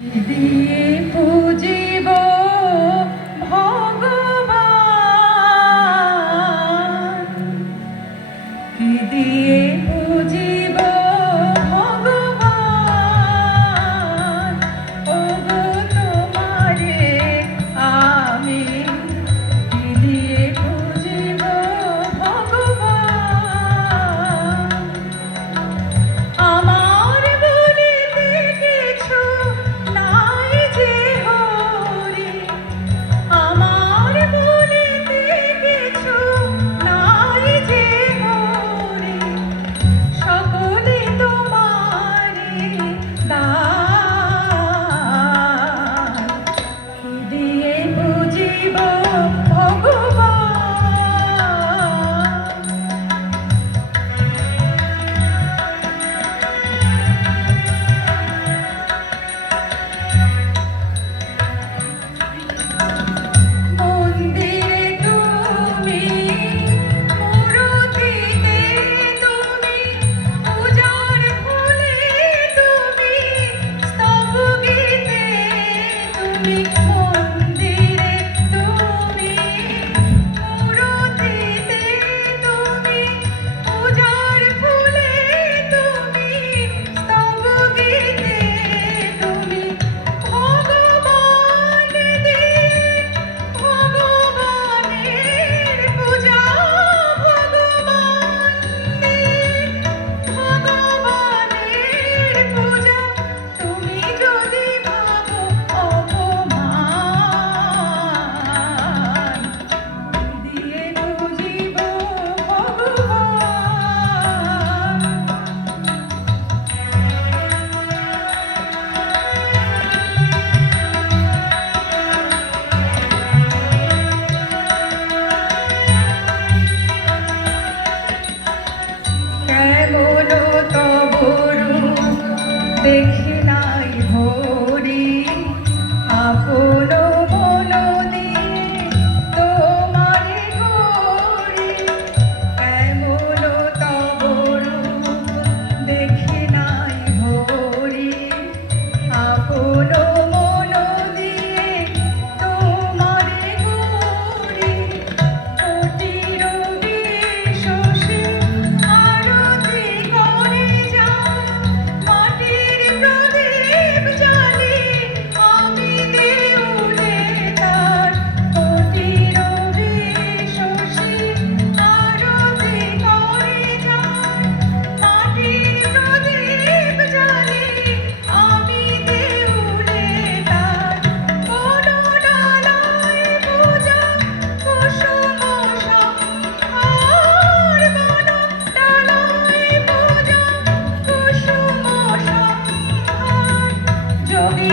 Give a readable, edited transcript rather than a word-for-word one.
দিয়ে পুজিব ভগবান, কি দিয়ে পুজিব ভগবান, ওগো তোমারে আমি কি দিয়ে পুজিব ভগবান। আমার বলিতে কিছু নাই যে হরি, আমার বলিতে কিছু নাই যে হরি, সকলে তোমারি দান, কি দিয়ে বুঝিব ভগবান। মন্দিরে তুমি, মূরতিতে তুমি, পূজার ফুলে তুমি, স্তবগীতে তুমি। মন্দিরে তুমি, মূরতিতে তুমি, পূজার ফুলে তুমি, স্তবগীতে তুমি। ভগবান দিয়ে ভগবানের পূজা, ভগবান ভগবানের পূজা, তুমি যদি ভাবো অপমান, দিয়ে বুঝিব ভগবান। কেমন তব রূপ দেখি নাই হরি, আপন মন দিয়ে তোমারে গড়ি। কেমন তব রূপ দেখি নাই হরি, আপন মন দিয়ে তোমারে গড়ি। কোটি রবি শশী আরতি করে যায়, মাটির প্রদীপ জ্বালি আমি দেউলে তার। কোটি রবি শশী আরতি করে যায়, মাটির প্রদীপ জ্বালি আমি দেউলে তার। কোন ডালায় পূজা কুসুম সংহার, কোন ডালায় পূজা কুসুম সংহার, যদি